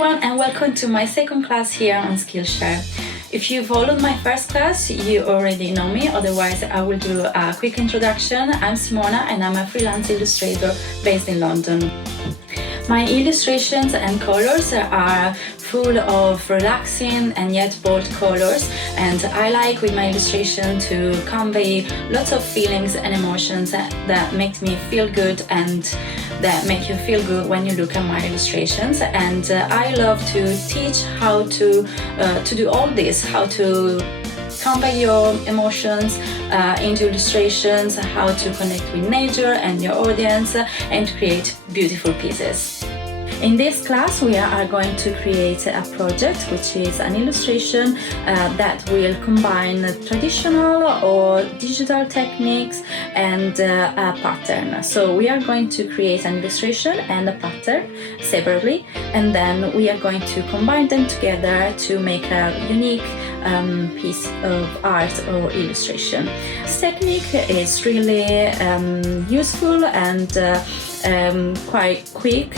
everyone, and welcome to my second class here on Skillshare. If you followed my first class, you already know me, otherwise I will do a quick introduction. I'm Simona and I'm a freelance illustrator based in London. My illustrations and colors are full of relaxing and yet bold colors, and I like with my illustration to convey lots of feelings and emotions that make me feel good and that make you feel good when you look at my illustrations. And I love to teach how to do all this, how to convey your emotions into illustrations, how to connect with nature and your audience, and create beautiful pieces. In this class, we are going to create a project which is an illustration that will combine traditional or digital techniques and a pattern. So we are going to create an illustration and a pattern separately, and then we are going to combine them together to make a unique piece of art or illustration. This technique is really useful and quite quick.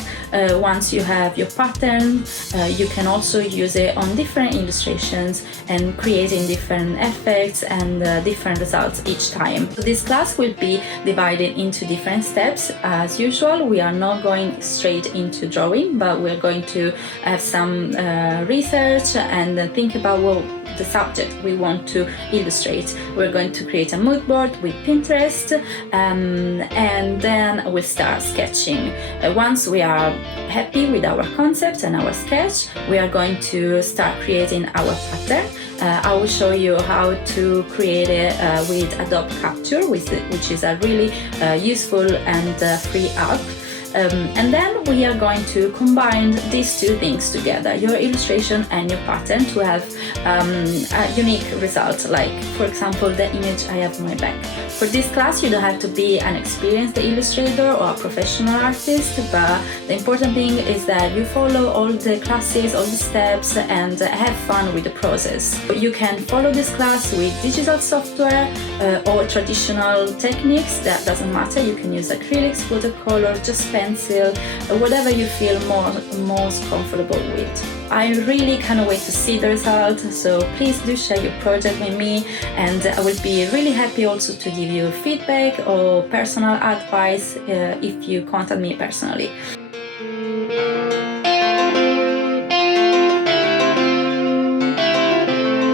Once you have your pattern, you can also use it on different illustrations and creating different effects and different results each time. So this class will be divided into different steps. As usual, we are not going straight into drawing, but we're going to have some research and then think about the subject we want to illustrate. We're going to create a mood board with Pinterest, and then we'll start sketching. Once we are happy with our concept and our sketch, we are going to start creating our pattern. I will show you how to create it with Adobe Capture, which is a really useful and free app. And then we are going to combine these two things together, your illustration and your pattern, to have a unique result, like for example the image I have on my back. For this class you don't have to be an experienced illustrator or a professional artist, but the important thing is that you follow all the classes, all the steps, and have fun with the process. You can follow this class with digital software or traditional techniques, that doesn't matter. You can use acrylics, watercolor, just pencil, whatever you feel most comfortable with. I really cannot wait to see the result, so please do share your project with me, and I will be really happy also to give you feedback or personal advice if you contact me personally.